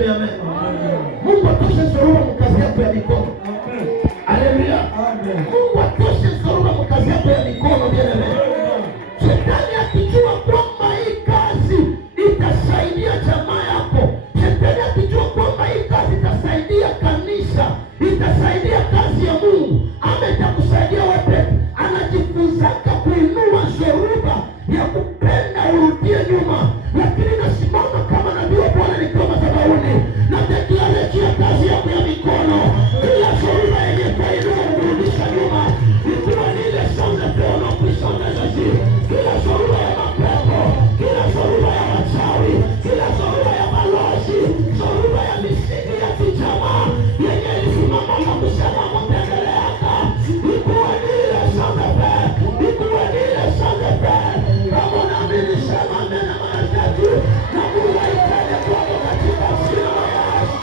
tuseme amen. Mungu atoshe dhoruba mkazi yako ya mikono. Haleluya. Mungu atoshe dhoruba mkazi yako ya mikono. Shetani akijua kwamba hii kazi itasaidia jamaa yako, shetani akijua kwamba hii kazi itasaidia kanisa, itasaidia kazi ya Mungu, ama itakusaidia wewe, anajifunzaka kuinua dhoruba ya kupenda urudie nyuma. Lakini nasimama kama nabii wa Bwana nikiwa madhabahuni na deklarashia kazi yako ya mikono, kila dhoruba yenye kuinua kurudisha nyuma, ikiwa ni ile songa peona kuisongeza juu, kila dhoruba ya mapepo, kila dhoruba ya wachawi, kila dhoruba ya malozi, dhoruba ya misingi ya kijamaa yenye ilisimama na kusema mtendeleaka, ikuwa ni ile songa pe, ikuwa ni ile songa pe. Kama unaamini sema amen na mara tatu, na Mungu aitende kwako katika jina la Yesu.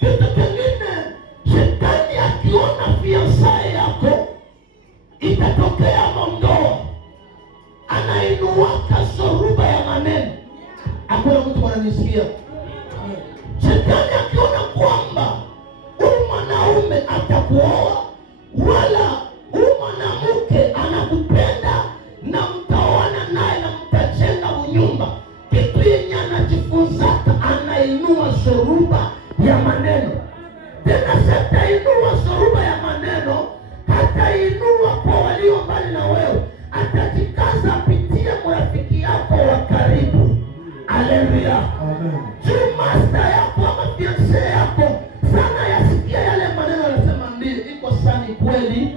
Kitu kingine, shetani akiona fiansae yako itatokea mondoa, anainuaka dhoruba ya maneno. Hakuna mtu ananisikia? Shetani akiona kwamba huyu mwanaume atakuoa wala huyu mwanamke anakupenda na mtaoana naye na mtajenga unyumba, kitu yenye anajifunzaka, anainua dhoruba ya maneno. Tena sitainua dhoruba ya maneno, hatainua kwa walio mbali na wewe, atajikaza apitie marafiki yako wa karibu. Haleluya. Juu master yako ama fiancé yako sana yasikia yale maneno, anasema ndio iko sani kweli.